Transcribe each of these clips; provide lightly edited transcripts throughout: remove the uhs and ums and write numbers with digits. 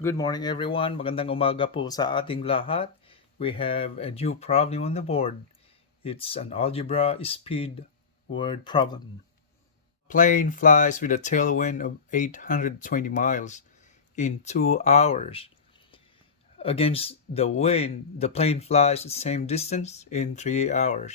Good morning everyone. Magandang umaga po sa ating lahat. We have a new problem on the board. It's an algebra speed word problem. Plane flies with a tailwind of 820 miles in 2 hours. Against the wind, the plane flies the same distance in 3 hours.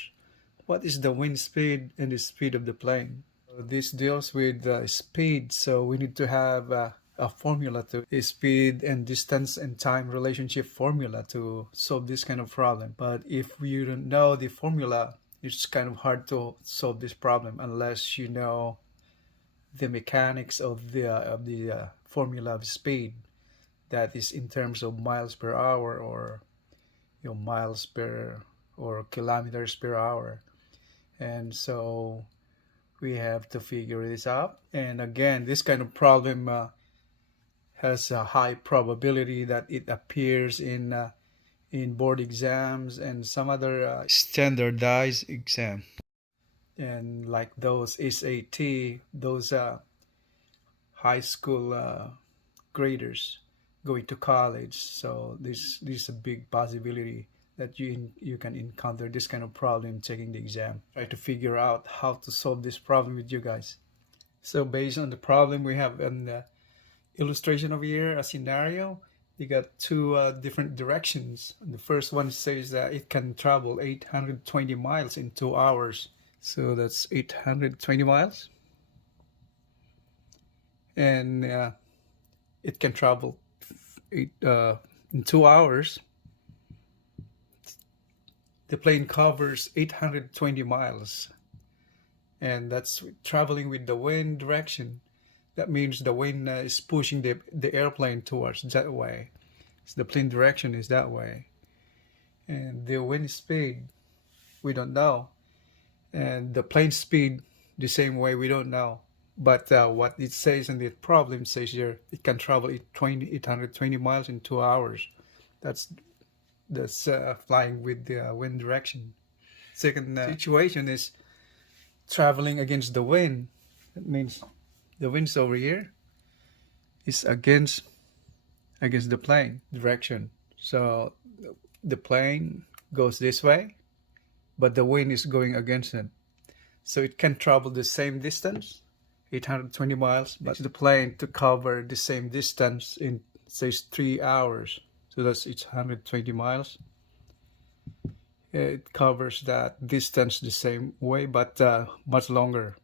What is the wind speed and the speed of the plane? This deals with speed, so we need to have a formula to speed and distance and time relationship formula to solve this kind of problem. But if you don't know the formula, it's kind of hard to solve this problem unless you know the mechanics of the formula of speed. That is in terms of miles per hour or miles per or kilometers per hour. And so we have to figure this out. And again, this kind of problem has a high probability that it appears in board exams and some other standardized exam. And like those SAT, those high school graders going to college. So this is a big possibility that you can encounter this kind of problem taking the exam. Try to figure out how to solve this problem with you guys. So based on the problem we have in the illustration over here, a scenario, you got two different directions. The first one says that it can travel 820 miles in 2 hours. So that's 820 miles. And it can travel in 2 hours. The plane covers 820 miles, and that's traveling with the wind direction. That means the wind is pushing the airplane towards that way. So the plane direction is that way. And the wind speed, we don't know. And the plane speed, the same way, we don't know. But what it says in the problem says here, it can travel 820 miles in 2 hours. That's flying with the wind direction. Second situation is traveling against the wind. That means the wind's over here is against the plane direction. So the plane goes this way, but the wind is going against it. So it can travel the same distance, 820 miles, but the plane to cover the same distance in, says, 3 hours. So that's 820 miles. It covers that distance the same way, but much longer.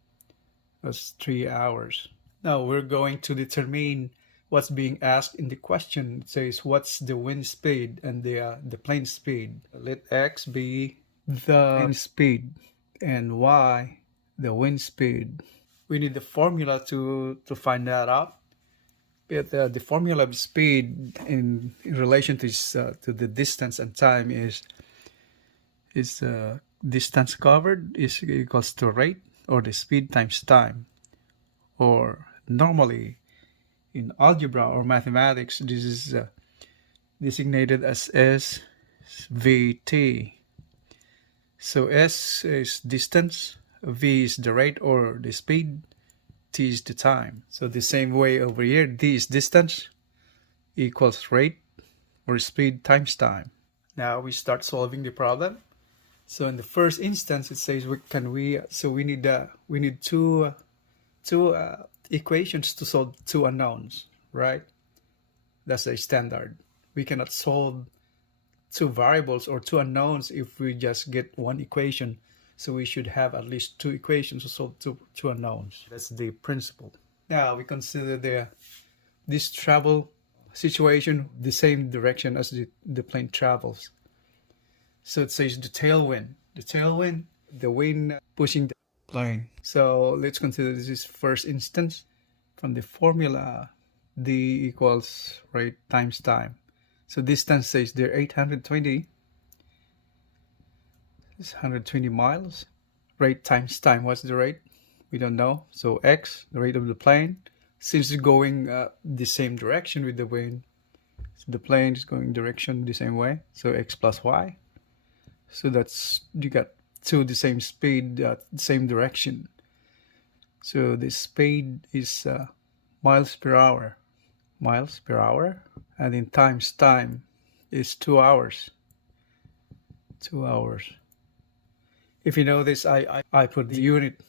That's 3 hours. Now we're going to determine what's being asked in the question. It says what's the wind speed and the plane speed. Let x be the wind speed and y the wind speed. We need the formula to find that out. But the formula of speed in relation to the distance and time is distance covered is equals to rate, or the speed times time. Or normally in algebra or mathematics, this is designated as SVT. So S is distance, V is the rate or the speed, T is the time. So the same way over here, D is distance equals rate or speed times time. Now we start solving the problem. So in the first instance, it says we need two equations to solve two unknowns, right? That's a standard. We cannot solve two variables or two unknowns if we just get one equation. So we should have at least two equations to solve two unknowns. That's the principle. Now we consider this travel situation the same direction as the plane travels. So it says the tailwind, the wind pushing the plane. So let's consider this is first instance. From the formula, D equals rate times time. So distance says they're 820. It's 120 miles. Rate times time. What's the rate? We don't know. So x, the rate of the plane. Since it's going the same direction with the wind, so the plane is going direction the same way. So x plus y. So that's, you got two the same speed, same direction. So the speed is miles per hour. and then times time is 2 hours. 2 hours. If you notice, I put the unit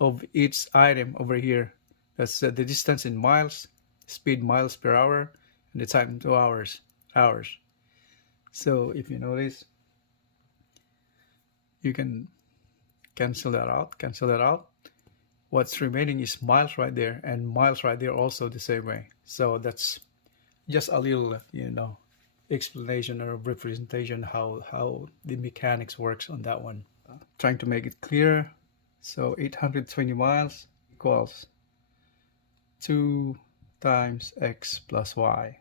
of each item over here. That's the distance in miles, speed miles per hour, and the time 2 hours. So if you notice, you can cancel that out. What's remaining is miles right there, and miles right there also the same way. So that's just a little, explanation or representation how the mechanics works on that one. Trying to make it clear. So 820 miles equals 2 times x plus y.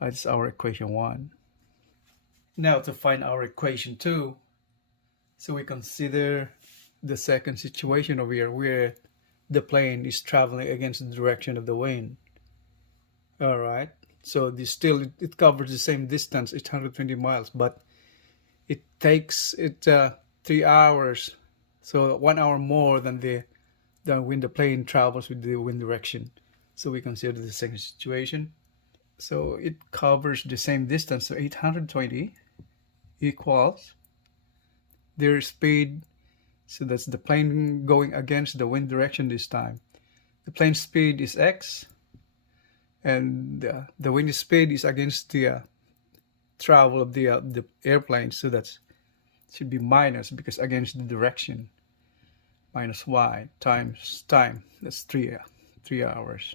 That's our equation 1. Now to find our equation 2, so we consider the second situation over here where the plane is traveling against the direction of the wind. All right, so it covers the same distance, 820 miles, but it takes 3 hours, so 1 hour more than when the plane travels with the wind direction. So we consider the second situation. So it covers the same distance, so 820 equals their speed. So that's the plane going against the wind direction this time. The plane speed is x, and the wind speed is against the travel of the airplane. So that should be minus, because against the direction, minus y times time. That's 3 hours.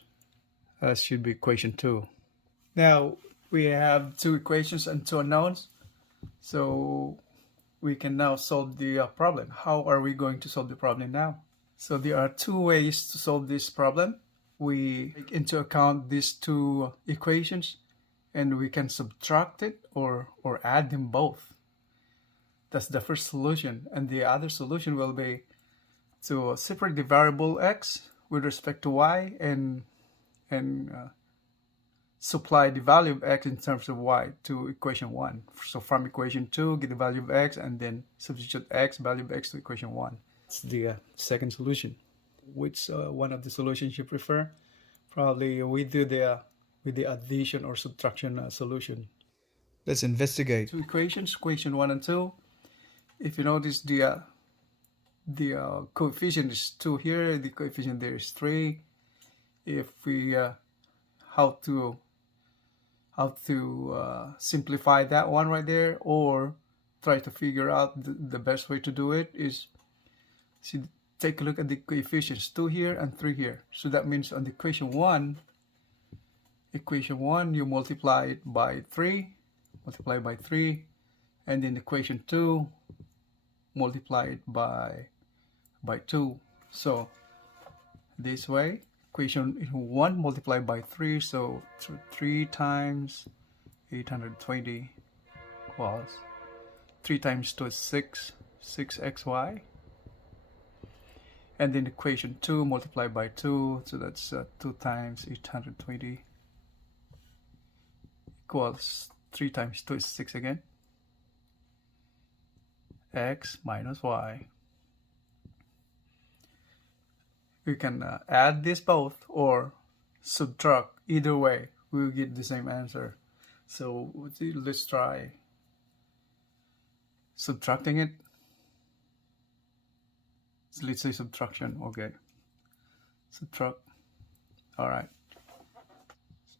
That should be equation 2. Now we have 2 equations and 2 unknowns. So we can now solve the problem. How are we going to solve the problem now? So there are 2 ways to solve this problem. We take into account these 2 equations, and we can subtract it or add them both. That's the first solution. And the other solution will be to separate the variable x with respect to y and supply the value of x in terms of y to equation 1. So from equation 2, get the value of x, and then substitute x, value of x, to equation 1. That's the second solution. Which one of the solutions you prefer? Probably we do with the addition or subtraction solution. Let's investigate. 2 equations, equation 1 and 2. If you notice, the coefficient is 2 here, the coefficient there is 3. If we how to simplify that one right there, or try to figure out the best way to do it is, see, take a look at the coefficients 2 here and 3 here. So that means on the equation 1 you multiply it by 3, and then equation 2 multiply it by 2. So this way, equation 1 multiplied by 3, so 3 times 820 equals 3 times 2 is 6xy, and then equation 2 multiplied by 2, so that's 2 times 820 equals 3 times 2 is 6 again, x minus y. We can add this both or subtract. Either way, we will get the same answer. So let's try subtracting it. So let's say subtraction. Okay, subtract. All right,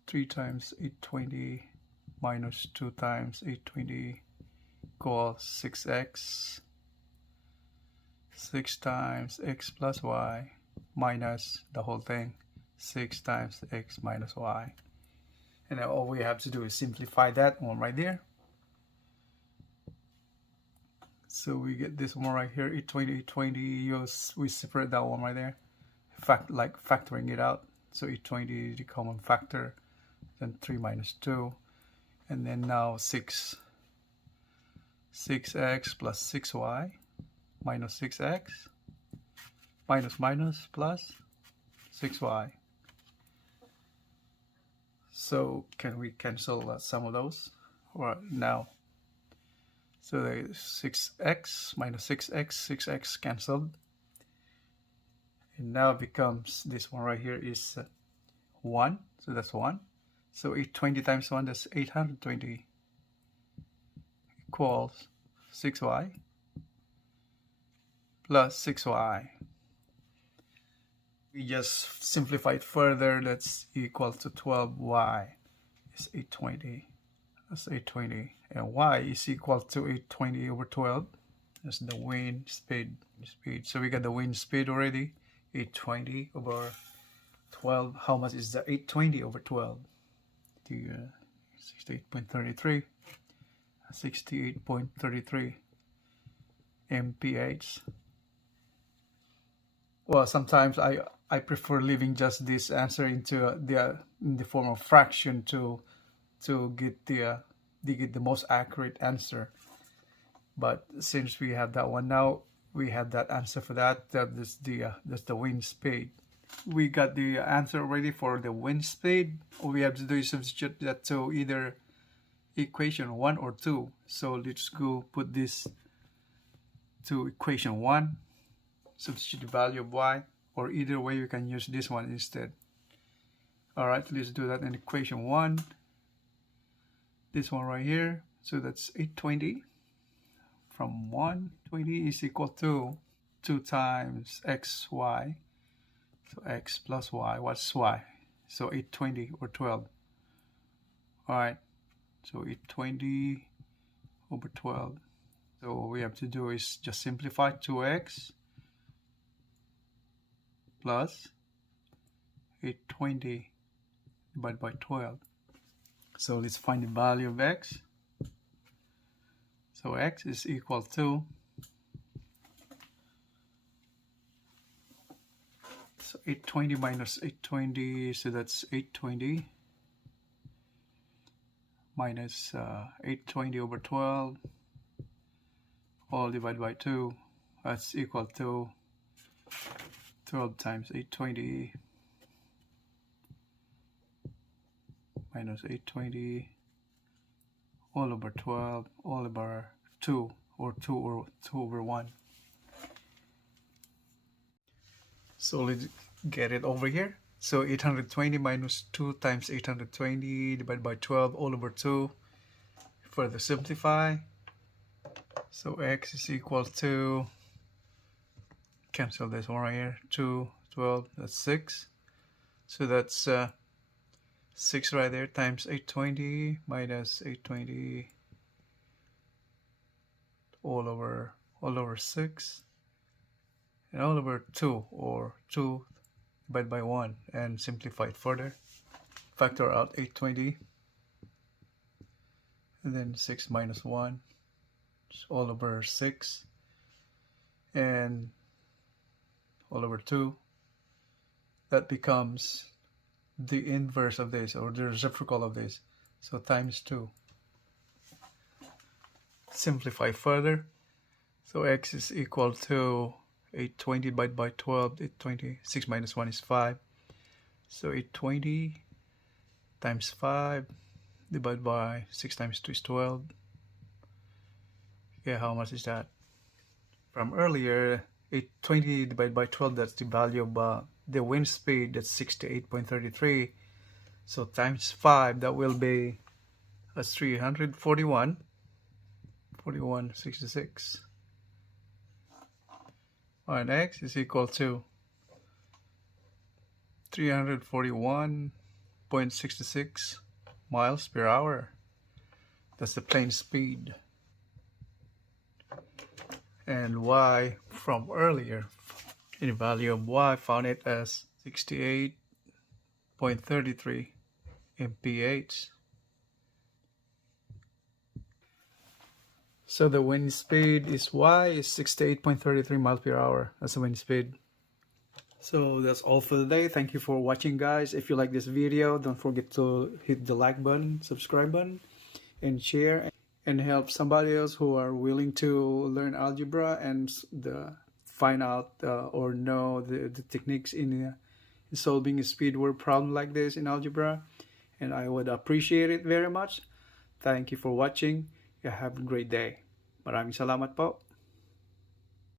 3 times 820 minus 2 times 820 equals 6x. 6 times x plus y minus the whole thing, 6 times x minus y. And now all we have to do is simplify that one right there. So we get this one right here, 820, we separate that one right there, like factoring it out. So 820 is the common factor, then 3 minus 2, and then now 6x plus 6y minus 6x minus plus 6y. So can we cancel some of those? Right now, so the 6x minus 6x cancelled, and now it becomes this one right here is 1, so that's 1. So 820 times 1, that's 820, equals 6y plus 6y. We just simplify it further, that's equal to 12y is 820. That's 820. And y is equal to 820 over 12. That's the wind speed. So we got the wind speed already. 820 over 12. How much is the 820 over 12? 68.33. 68.33 mph. Well, sometimes I prefer leaving just this answer into in the form of fraction to get the most accurate answer. But since we have that one now, we have that answer for that. That's the wind speed. We got the answer already for the wind speed. All we have to do is substitute that to either equation 1 or 2. So let's go put this to equation 1. Substitute the value of y, or either way you can use this one instead. Alright, let's do that in equation 1. This one right here. So that's 820 from 120 is equal to 2 times xy. So x plus y. What's y? So 820 or 12. Alright, so 820 over 12. So what we have to do is just simplify 2x plus 820 divided by 12. So let's find the value of x. So x is equal to, so 820 minus 820, so that's 820 minus 820 over 12, all divided by 2. That's equal to 12 times 820 minus 820 all over 12 all over 2, or 2 over 1. So let's get it over here. So 820 minus 2 times 820 divided by 12 all over 2. Further simplify. So x is equal to, cancel this one right here, 2, 12, that's 6. So that's 6 right there times 820 minus 820 all over 6 and all over 2, or 2 divided by 1, and simplify it further. Factor out 820 and then 6 minus 1, it's all over 6 and all over 2. That becomes the inverse of this, or the reciprocal of this, so times 2. Simplify further. So x is equal to 820 divided by 12, 820, 6 minus 1 is 5. So 820 times 5 divided by 6 times 2 is 12. Yeah, how much is that? From earlier, 820 divided by 12, that's the value of the wind speed, that's 68.33. So times 5, that will be 341, 41.66. And x is equal to 341.66 miles per hour. That's the plane speed. And y from earlier, the value of y, found it as 68.33 mph. So the wind speed is y is 68.33 miles per hour. That's the wind speed. So that's all for today. Thank you for watching, guys. If you like this video, don't forget to hit the like button, subscribe button, and share, and help somebody else who are willing to learn algebra and find out or know the techniques in solving a speed word problem like this in algebra. And I would appreciate it very much. Thank you for watching. You have a great day. Maraming salamat po.